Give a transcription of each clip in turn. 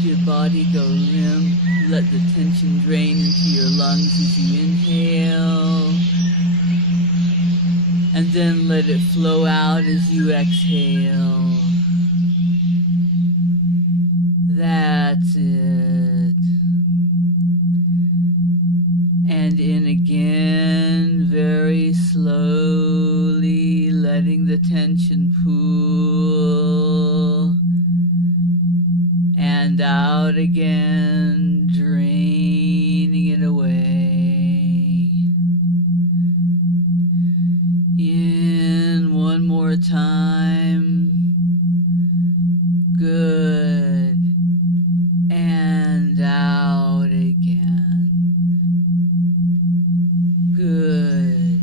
your body go limp. Let the tension drain into your lungs as you inhale. And then let it flow out as you exhale. That's it. And in again, very slowly, letting the tension pool. And out again, draining it away. In one more time. Good. And out again. Good.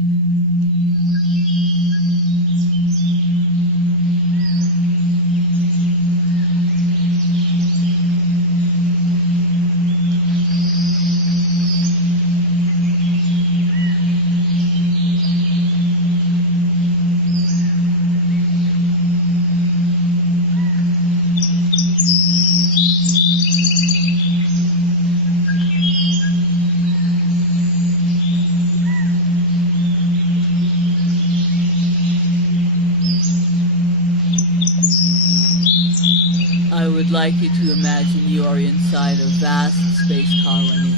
I would like you to imagine you are inside a vast space colony.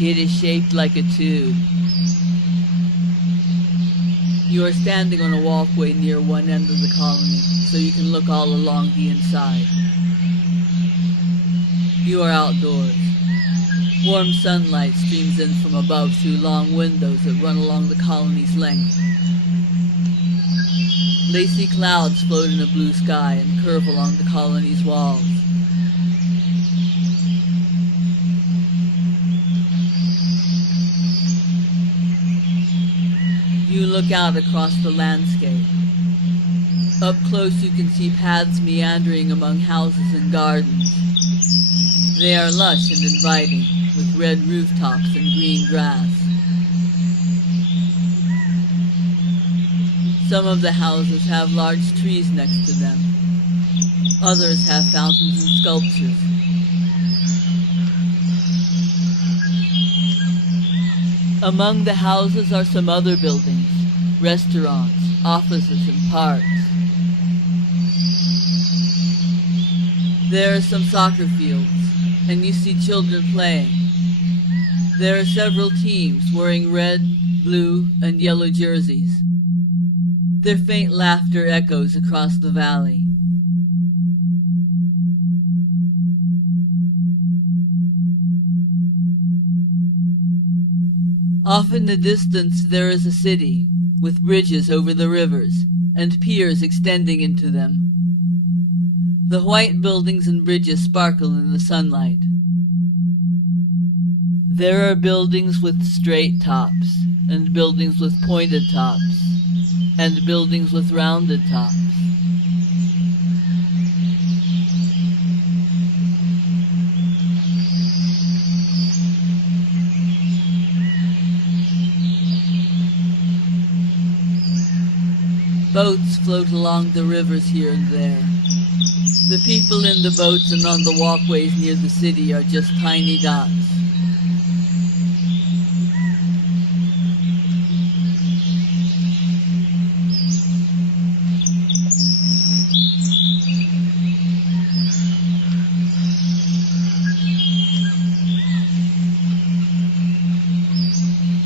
It is shaped like a tube. You are standing on a walkway near one end of the colony, so you can look all along the inside. You are outdoors. Warm sunlight streams in from above through long windows that run along the colony's length. Lacy clouds float in a blue sky and curve along the colony's walls. You look out across the landscape. Up close you can see paths meandering among houses and gardens. They are lush and inviting, with red rooftops and green grass. Some of the houses have large trees next to them. Others have fountains and sculptures. Among the houses are some other buildings, restaurants, offices, and parks. There are some soccer fields, and you see children playing. There are several teams wearing red, blue, and yellow jerseys. Their faint laughter echoes across the valley. Off in the distance there is a city, with bridges over the rivers, and piers extending into them. The white buildings and bridges sparkle in the sunlight. There are buildings with straight tops, and buildings with pointed tops, and buildings with rounded tops. Boats float along the rivers here and there. The people in the boats and on the walkways near the city are just tiny dots.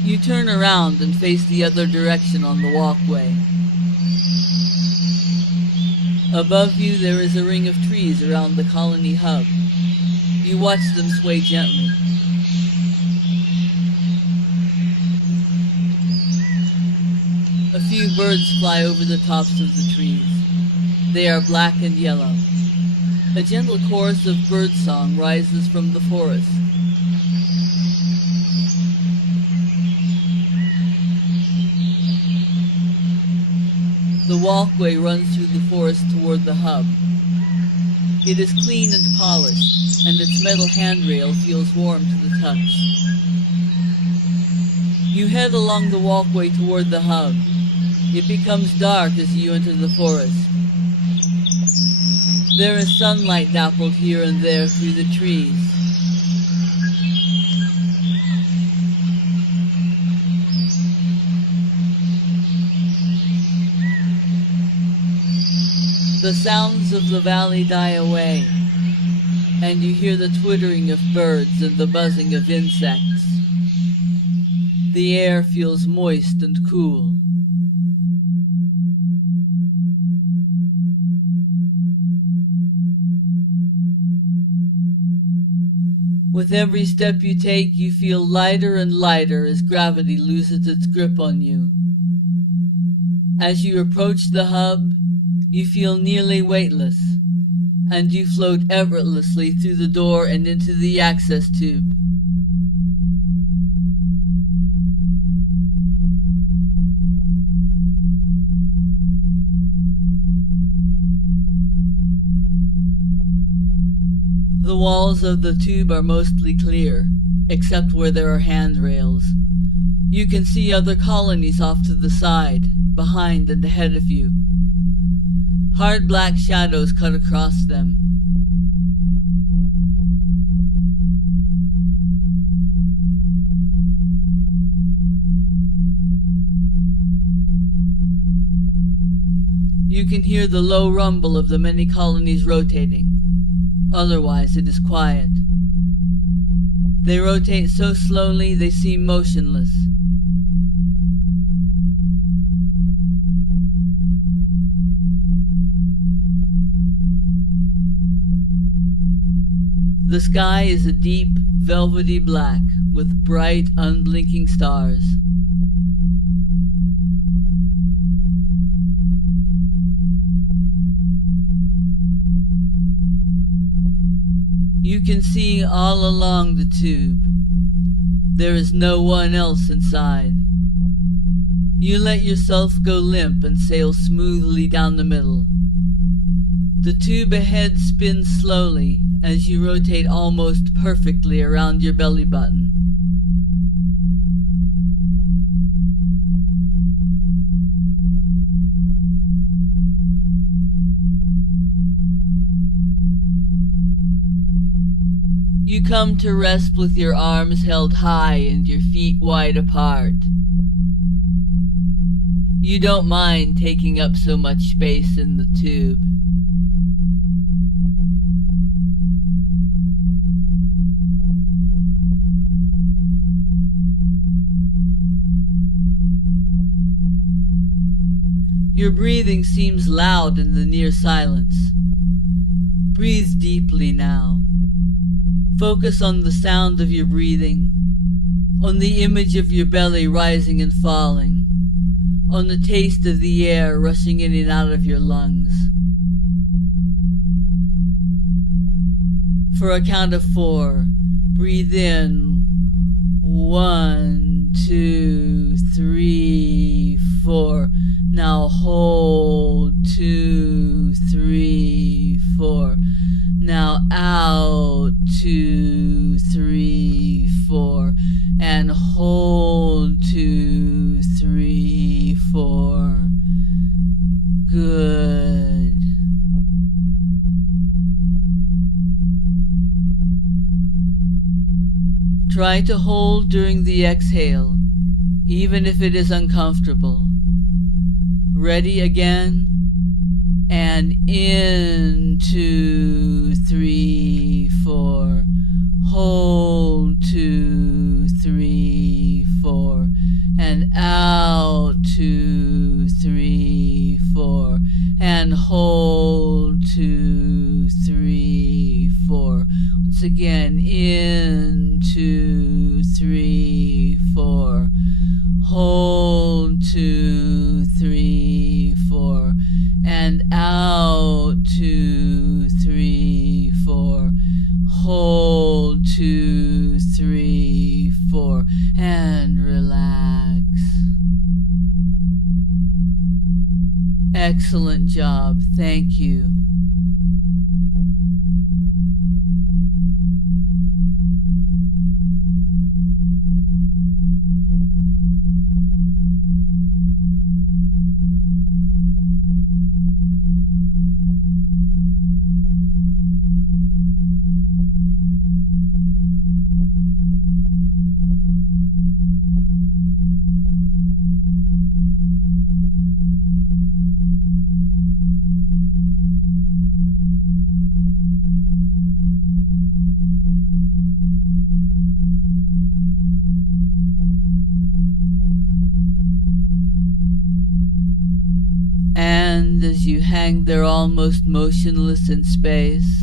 You turn around and face the other direction on the walkway. Above you there is a ring of trees around the colony hub. You watch them sway gently. A few birds fly over the tops of the trees. They are black and yellow. A gentle chorus of birdsong rises from the forest. The walkway runs through the forest toward the hub. It is clean and polished, and its metal handrail feels warm to the touch. You head along the walkway toward the hub. It becomes dark as you enter the forest. There is sunlight dappled here and there through the trees. The sounds of the valley die away, and you hear the twittering of birds and the buzzing of insects. The air feels moist and cool. With every step you take, you feel lighter and lighter as gravity loses its grip on you. As you approach the hub, you feel nearly weightless, and you float effortlessly through the door and into the access tube. The walls of the tube are mostly clear, except where there are handrails. You can see other colonies off to the side, behind and ahead of you. Hard black shadows cut across them. You can hear the low rumble of the many colonies rotating. Otherwise, it is quiet. They rotate so slowly they seem motionless. The sky is a deep, velvety black with bright, unblinking stars. You can see all along the tube. There is no one else inside. You let yourself go limp and sail smoothly down the middle. The tube ahead spins slowly as you rotate almost perfectly around your belly button. You come to rest with your arms held high and your feet wide apart. You don't mind taking up so much space in the tube. Your breathing seems loud in the near silence. Breathe deeply now. Focus on the sound of your breathing, on the image of your belly rising and falling, on the taste of the air rushing in and out of your lungs. For a count of 4, breathe in 1, 2, 3, 4. Now hold 2, 3, 4. Now out 2, 3, 4. And hold 2, 3, 4. Good. Try to hold during the exhale, even if it is uncomfortable. Ready again? And in 2, 3, 4. Hold 2, 3, 4. And out 2, 3, 4. And hold 2, 3, 4. Once again, in 2, 3, 4. Hold 2, 3, 4. And out 2, 3, 4. Hold 2, 3, 4. And relax. Excellent job. Thank you. And as you hang there almost motionless in space,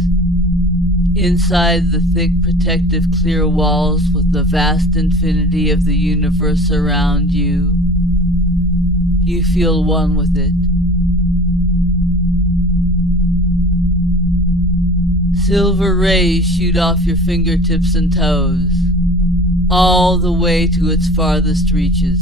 inside the thick protective clear walls with the vast infinity of the universe around you, you feel one with it. Silver rays shoot off your fingertips and toes, all the way to its farthest reaches.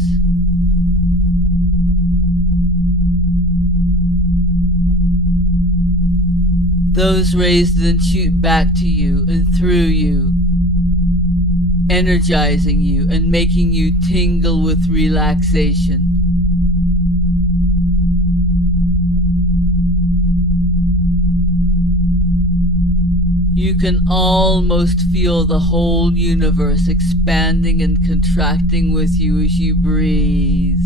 Those rays then shoot back to you and through you, energizing you and making you tingle with relaxation. You can almost feel the whole universe expanding and contracting with you as you breathe.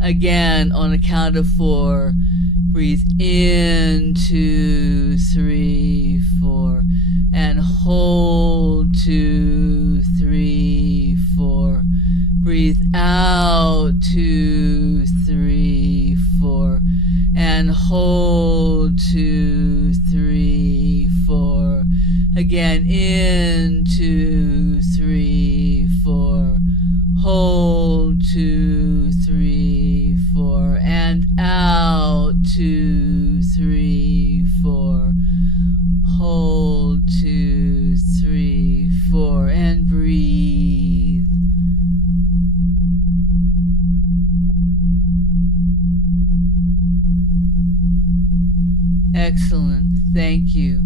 Again, on a count of 4, breathe in, 2, 3, 4, and hold 2, 3, 4. Breathe out 2, 3, 4, and hold 2, 3, 4. Again, in 2, 3, 4. Hold 2, 3, 4, and out 2, 3, 4. Hold 2, 3, 4, and breathe. Excellent. Thank you.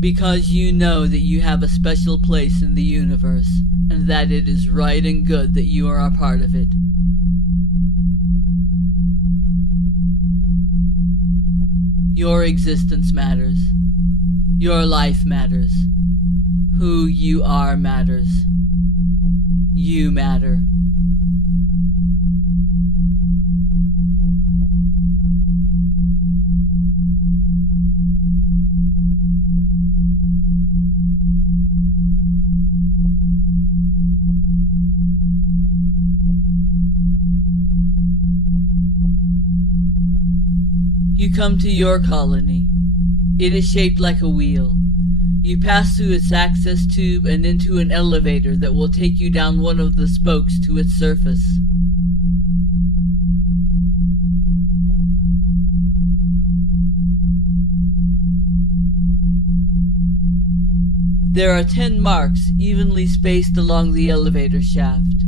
Because you know that you have a special place in the universe, and that it is right and good that you are a part of it. Your existence matters. Your life matters. Who you are matters. You matter. You come to your colony. It is shaped like a wheel. You pass through its access tube and into an elevator that will take you down one of the spokes to its surface. There are 10 marks evenly spaced along the elevator shaft.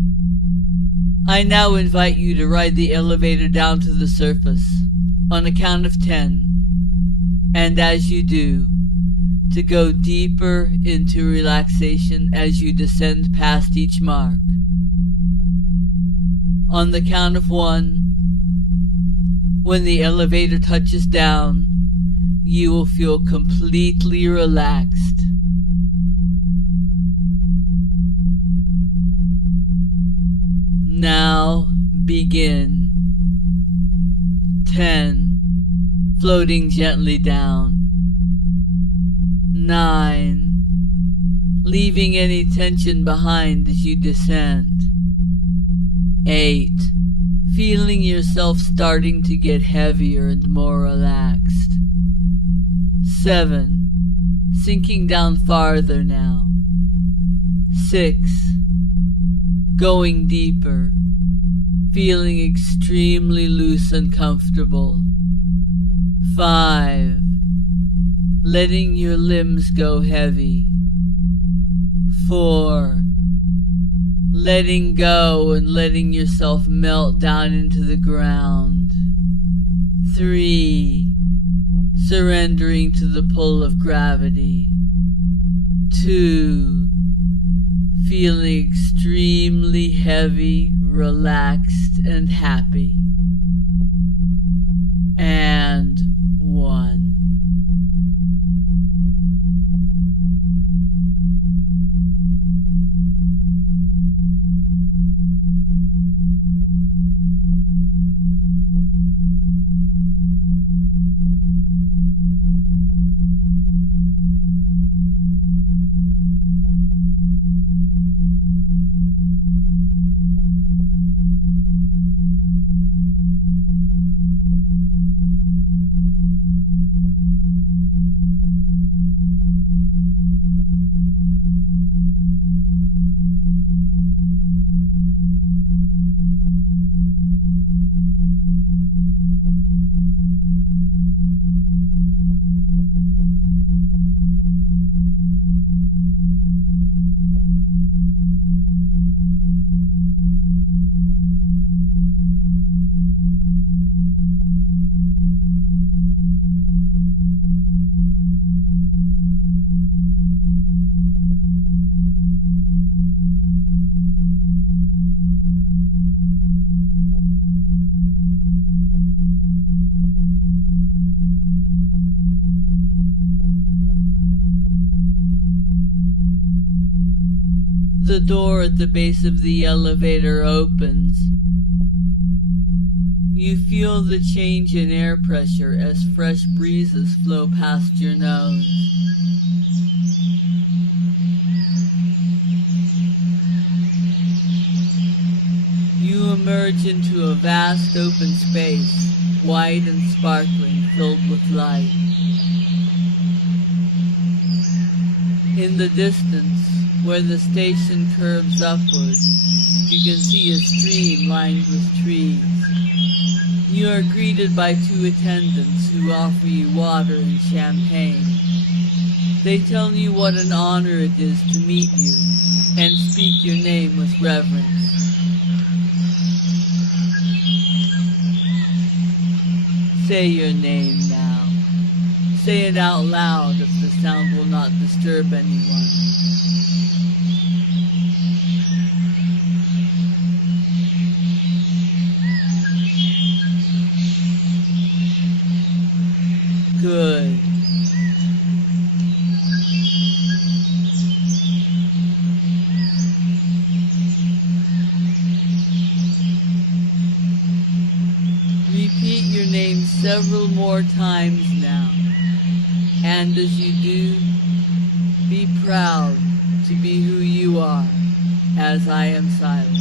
I now invite you to ride the elevator down to the surface on a count of 10, and as you do, to go deeper into relaxation as you descend past each mark. On the count of 1, when the elevator touches down, you will feel completely relaxed. Now begin. 10. Floating gently down. 9. Leaving any tension behind as you descend. 8. Feeling yourself starting to get heavier and more relaxed. 7. Sinking down farther now. 6. Going deeper, feeling extremely loose and comfortable. 5. Letting your limbs go heavy. 4. Letting go and letting yourself melt down into the ground. 3. Surrendering to the pull of gravity. 2. Feeling extremely heavy, relaxed, and happy. And 1. The door at the base of the elevator opens. You feel the change in air pressure as fresh breezes flow past your nose. You emerge into a vast open space, wide and sparkling, filled with light. In the distance, where the station curves upward, you can see a stream lined with trees. You are greeted by 2 attendants who offer you water and champagne. They tell you what an honor it is to meet you and speak your name with reverence. Say your name now. Say it out loud if the sound will not disturb anyone. Good. Repeat your name several more times now. And as you do, be proud to be who you are, as I am silent.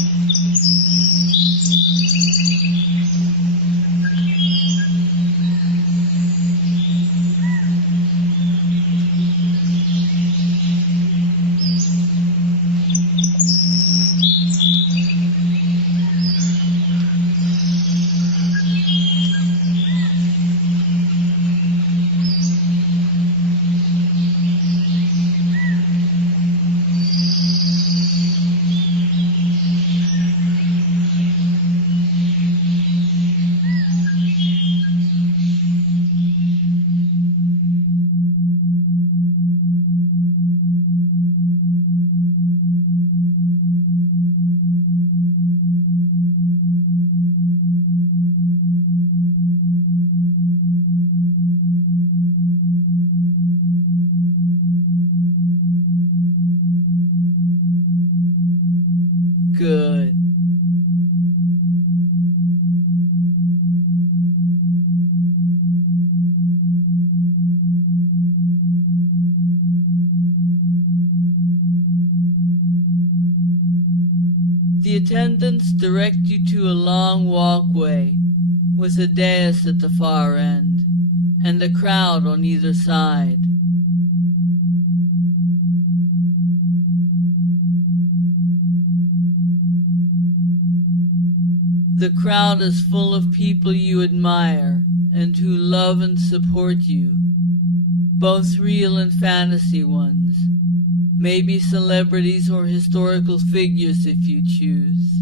Good. The attendants direct you to a long walkway with a dais at the far end and a crowd on either side. The crowd is full of people you admire and who love and support you, both real and fantasy ones, maybe celebrities or historical figures if you choose.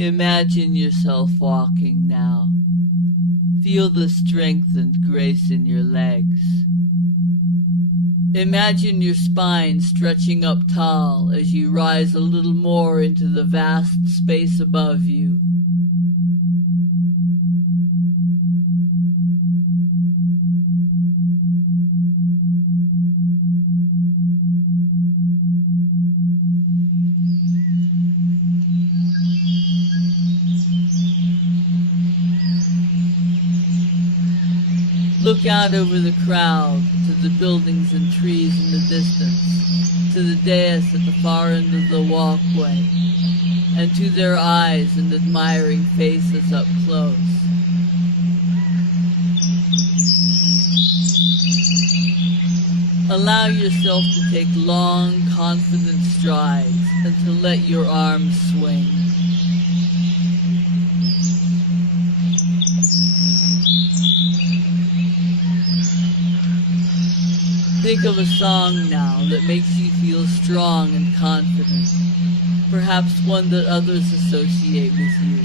Imagine yourself walking now. Feel the strength and grace in your legs. Imagine your spine stretching up tall as you rise a little more into the vast space above you. Look out over the crowd, to the buildings and trees in the distance, to the dais at the far end of the walkway, and to their eyes and admiring faces up close. Allow yourself to take long, confident strides and to let your arms swing. Think of a song now that makes you feel strong and confident, perhaps one that others associate with you.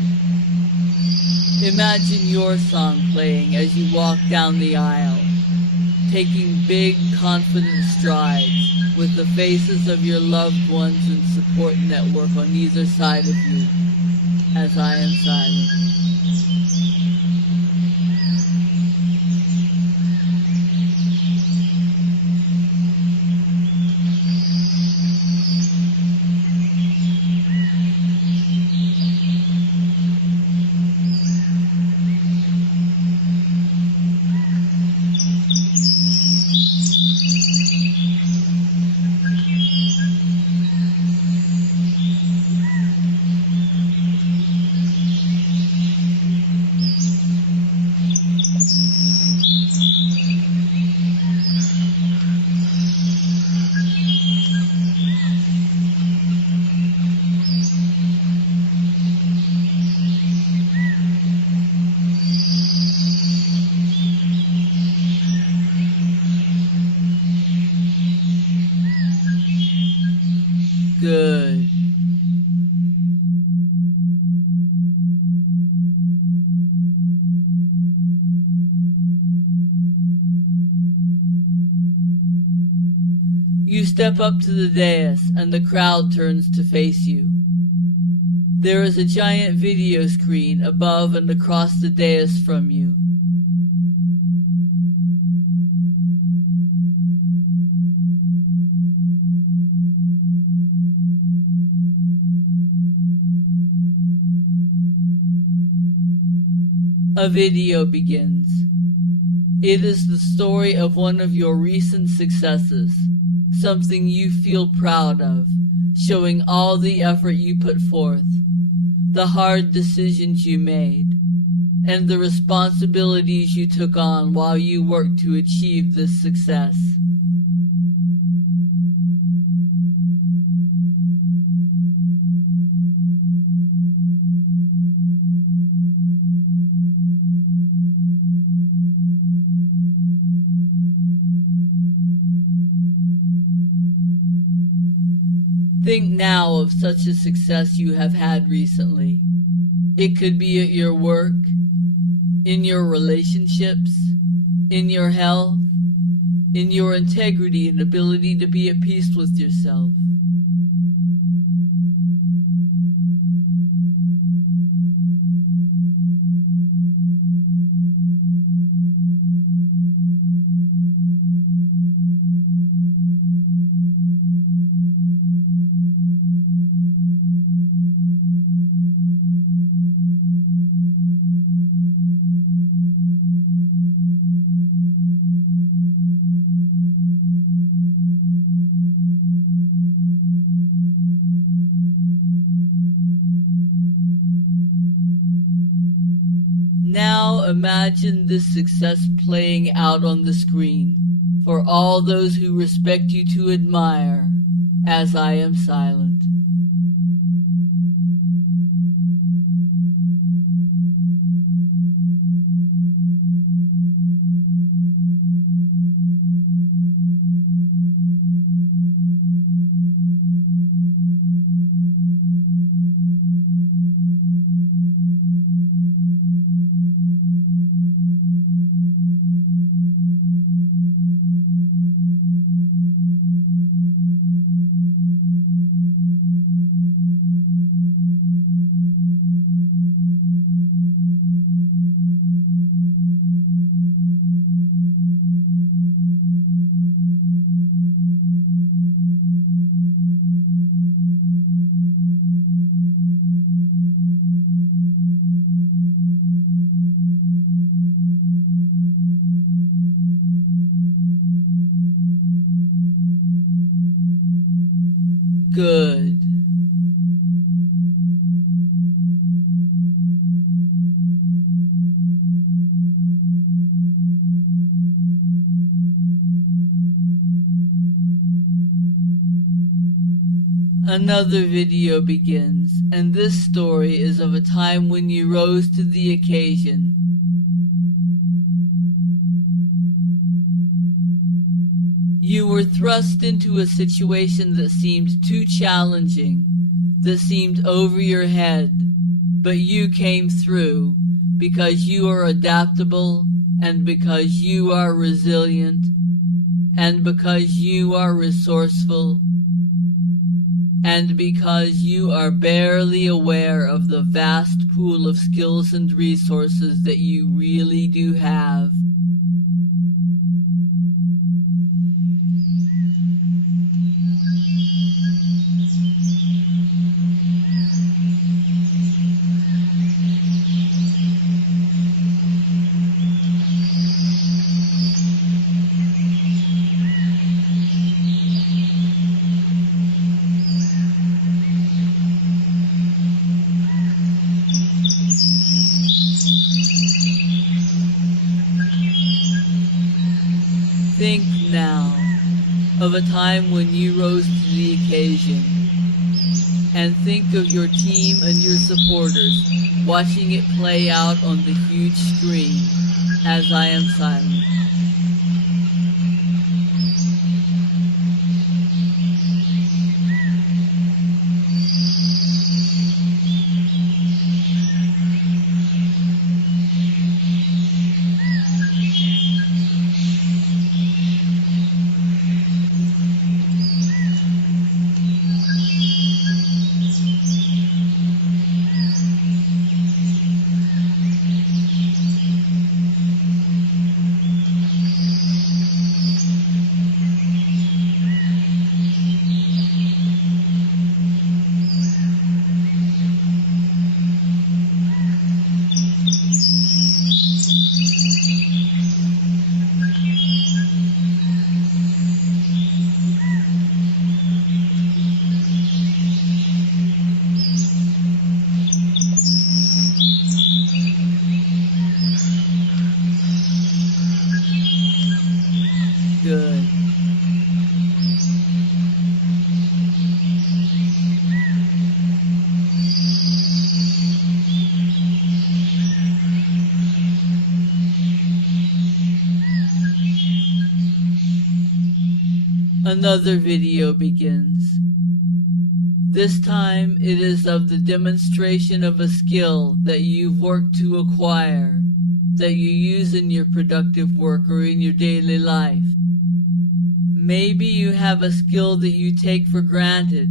Imagine your song playing as you walk down the aisle, taking big, confident strides with the faces of your loved ones and support network on either side of you, as I am silent. Good. You step up to the dais and the crowd turns to face you. There is a giant video screen above and across the dais from you. A video begins. It is the story of one of your recent successes, something you feel proud of, showing all the effort you put forth, the hard decisions you made, and the responsibilities you took on while you worked to achieve this success. Think now of such a success you have had recently. It could be at your work, in your relationships, in your health, in your integrity and ability to be at peace with yourself. Now imagine this success playing out on the screen for all those who respect you to admire, as I am silent. Good. Another video begins, and this story is of a time when you rose to the occasion. You were thrust into a situation that seemed too challenging, that seemed over your head, but you came through because you are adaptable, and because you are resilient, and because you are resourceful, and because you are barely aware of the vast pool of skills and resources that you really do have. Think now of a time when you rose to the occasion, and think of your team and your supporters watching it play out on the huge screen as I am silent. Good. Another video begins. This time it is of the demonstration of a skill that you've worked to acquire, that you use in your productive work or in your daily life. Maybe you have a skill that you take for granted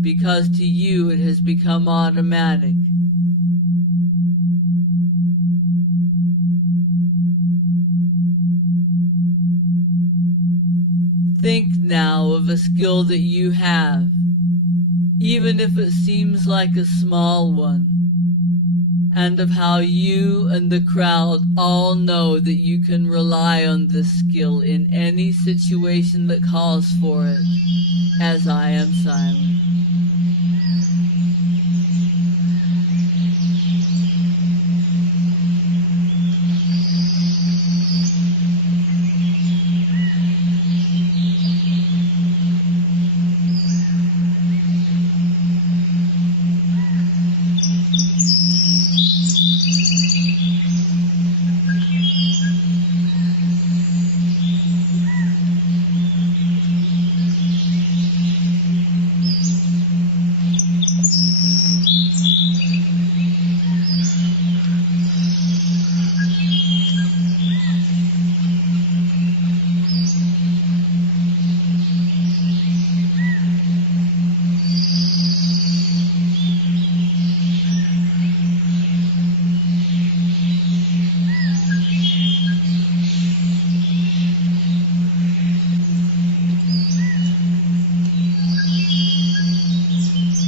because to you it has become automatic. Think now of a skill that you have, even if it seems like a small one, and of how you and the crowd all know that you can rely on this skill in any situation that calls for it, as I am silent.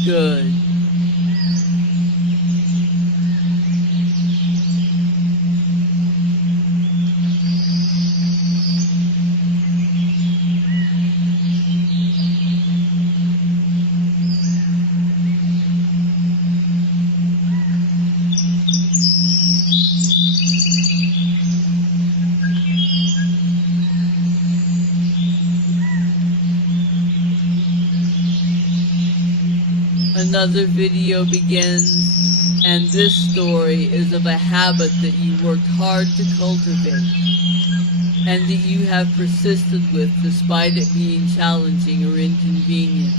Good. Another video begins, and this story is of a habit that you worked hard to cultivate, and that you have persisted with despite it being challenging or inconvenient.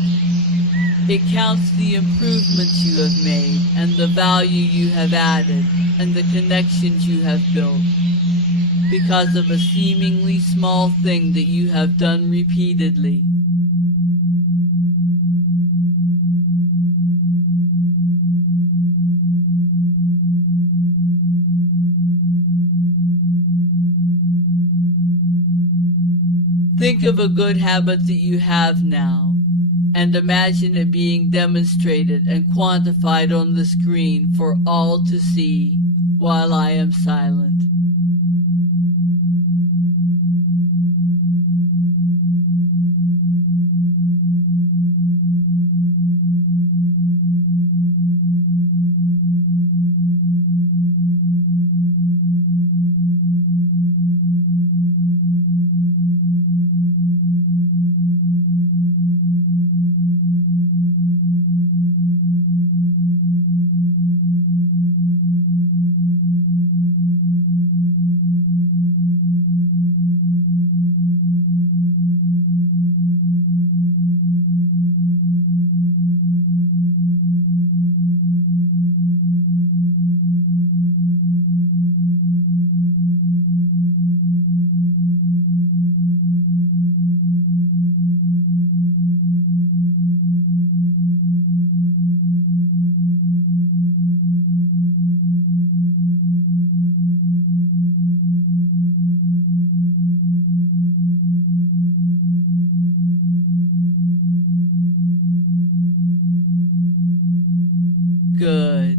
It counts the improvements you have made, and the value you have added, and the connections you have built, because of a seemingly small thing that you have done repeatedly. Think of a good habit that you have now, and imagine it being demonstrated and quantified on the screen for all to see while I am silent. Good.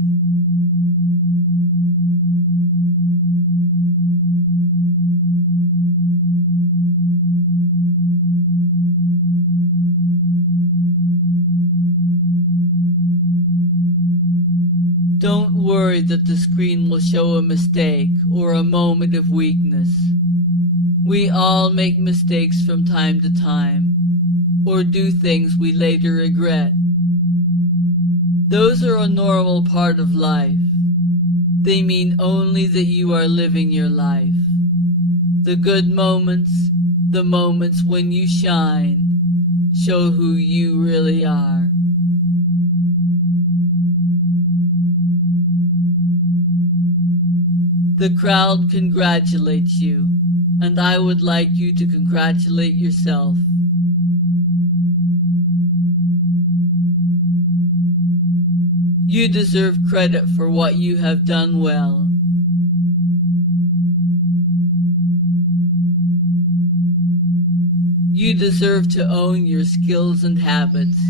Don't worry that the screen will show a mistake or a moment of weakness. We all make mistakes from time to time, or do things we later regret. Those are a normal part of life. They mean only that you are living your life. The good moments, the moments when you shine, show who you really are. The crowd congratulates you, and I would like you to congratulate yourself. You deserve credit for what you have done well. You deserve to own your skills and habits.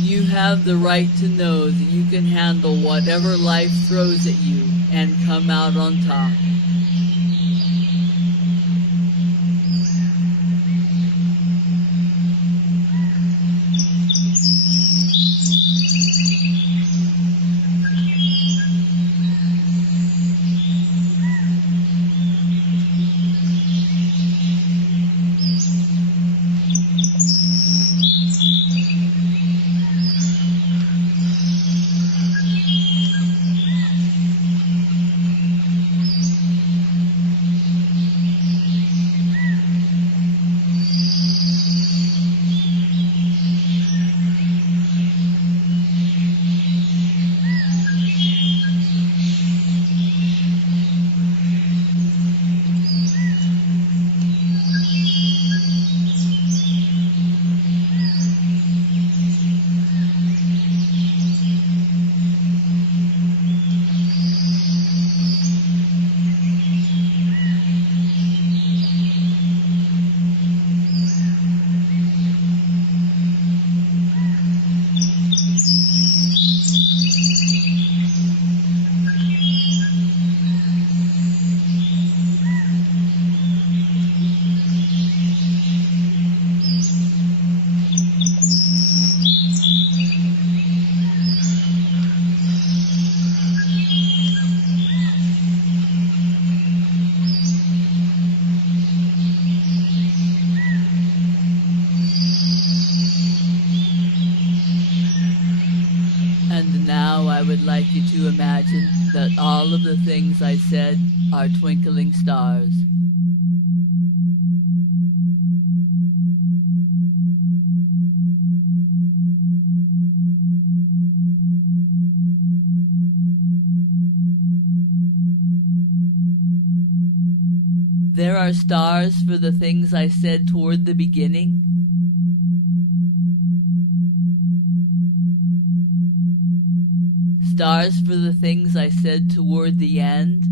You have the right to know that you can handle whatever life throws at you and come out on top. would like you to imagine that all of the things I said are twinkling stars. There are stars for the things I said toward the beginning. Stars for the things I said toward the end.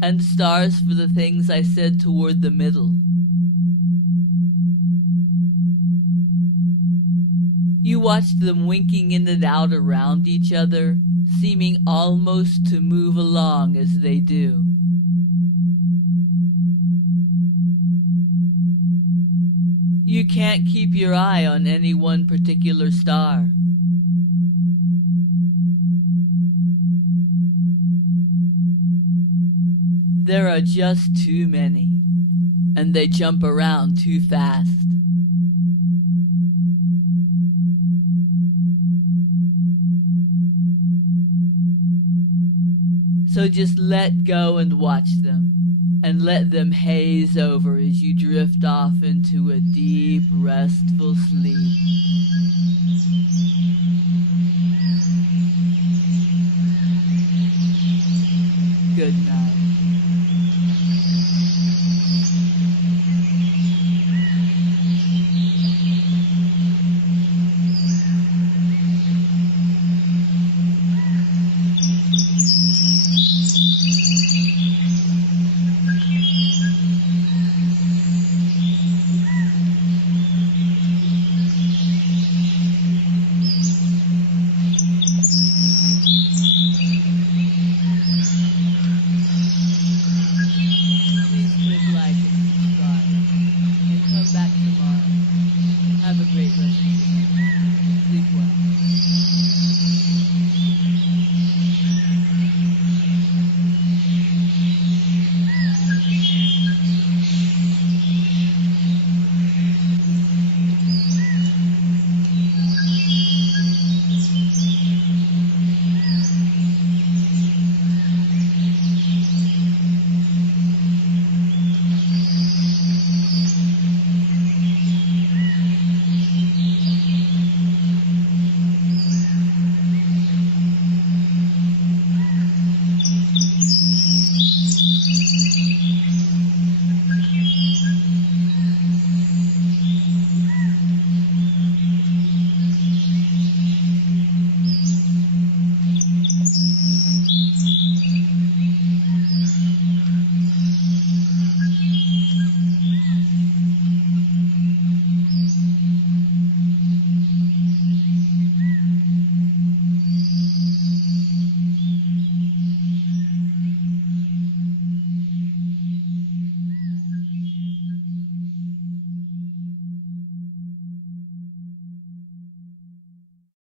And stars for the things I said toward the middle. You watched them winking in and out around each other, seeming almost to move along as they do. You can't keep your eye on any one particular star. There are just too many, and they jump around too fast. So just let go and watch them, and let them haze over as you drift off into a deep, restful sleep. Good night.